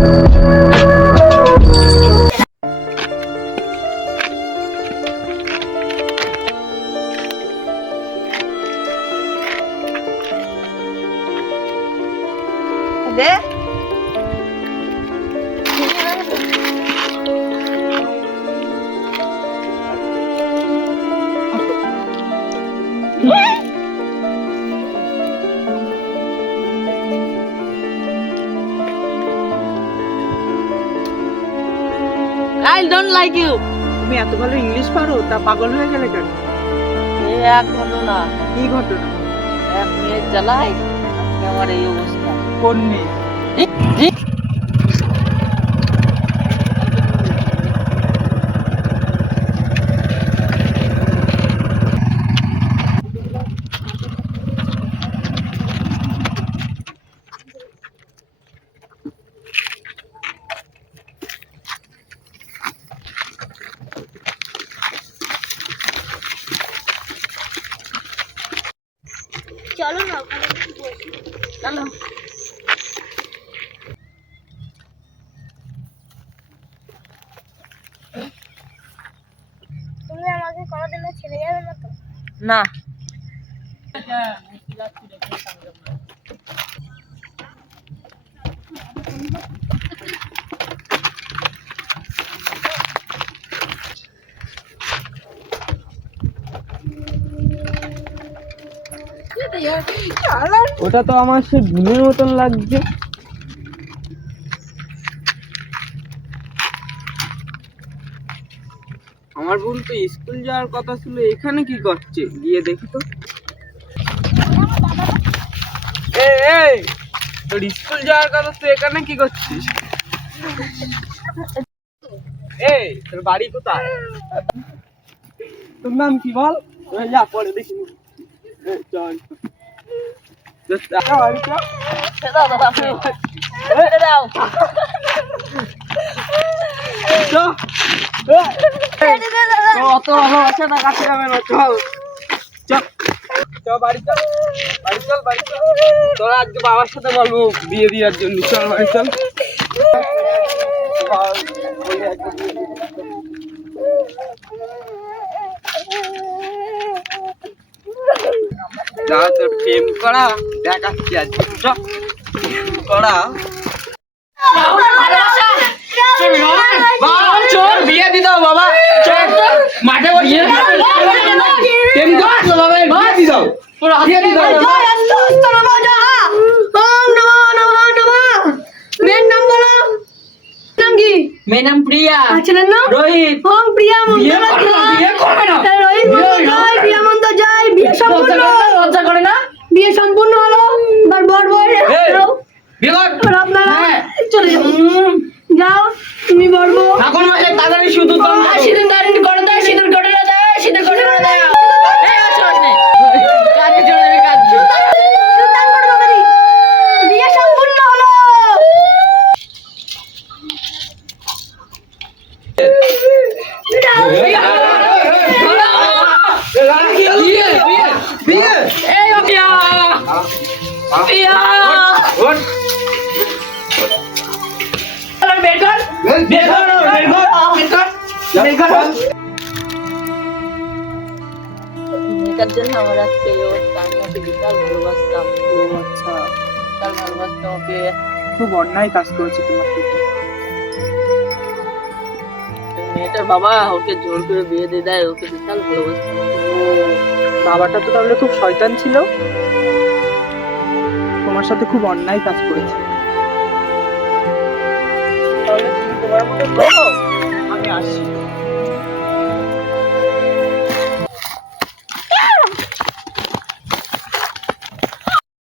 I don't like you. তুমি এত ভালো ইংলিশ পারো, তা পাগল হয়ে গেলে কেন? এক ঘটনা। কি ঘটনা? এক মেয়ে জ্বালায় আজকে আমার এই অবস্থা। কোন মেয়ে? চলো না ওখানে বসি। চলো। তুমি আমাকে কোনোদিনও ছেড়ে যাবে না তো? না। ওটা তো আমার সে ভুলের মতন লাগছে। আমার বোন তো স্কুল যাওয়ার কথা ছিল, এখানে কি করছে? গিয়ে দেখি তো। এই তোর স্কুল যাওয়ার কথা, তুই এখানে কি করছিস? এই তোর বাড়ি কোথায়? তোর নাম কি বল? যা পরে দেখি। চল বাড়ি চল। দাও দাদা। দাও। অত ভালোবাসা না কাছে যাবে না, চল চল চল বাড়ি চল, বাড়ি চল, বাড়ি চল। তোরা আজকে বাবার সাথে বলবো বিয়ে দেওয়ার জন্য। চল বাড়ি চল। যা তোর প্রেম করা দেখাচ্ছি আজকে, চল করা। চল বিয়ে দি দাও বাবা, চল মাঠে বসে প্রেম করছো বাবা, বিয়ে দি দাও, বিয়ে দি দাও। मेरा नाम प्रिया। ছেলের নাম रोहित। ওম প্রিয়া বিয়ে করবে না, বিয়ে করবে না। রোহিত মন্দ জয়, প্রিয়া মন্দ জয়। বিয়ে সম্পূর্ণ, লজ্জা করে না? বিয়ে সম্পূর্ণ হলো। এবার বর বর এই, বিয়ে কর। আপনারা চলে যাও, যাও তুমি বর বউ। এখন মাসে তাড়াতাড়ি শুধু তো সিঁদুর দাঁড়িয়ে করে দেয়, সিঁদুর করে দেয়, সিঁদুর করে দেয়। এই আসো আসনে। কাজে চলে যাবে কাজ। বিয়ে সম্পূর্ণ হলো। বিয়ে বিয়ে বিয়ে। এই প্রিয়া। প্রিয়া। বের কর। বের কর, বের কর, বের কর। মেয়েটার জন্য আমার আজকে এই অবস্থা। আমি ওকে বিশাল ভালোবাসতাম। ও আচ্ছা, বিশাল ভালোবাসতাম ওকে। খুব অন্যায় কাজ করেছে তোমার সাথে। মেয়েটার বাবা ওকে জোর করে বিয়ে দিয়ে দেয়, ওকে বিশাল ভালোবাসতাম। বাবাটা তো তাহলে খুব শয়তান ছিল, তোমার সাথে খুব অন্যায় কাজ করেছে। তাহলে তুমি তোমার মতো করো, আমি আসি।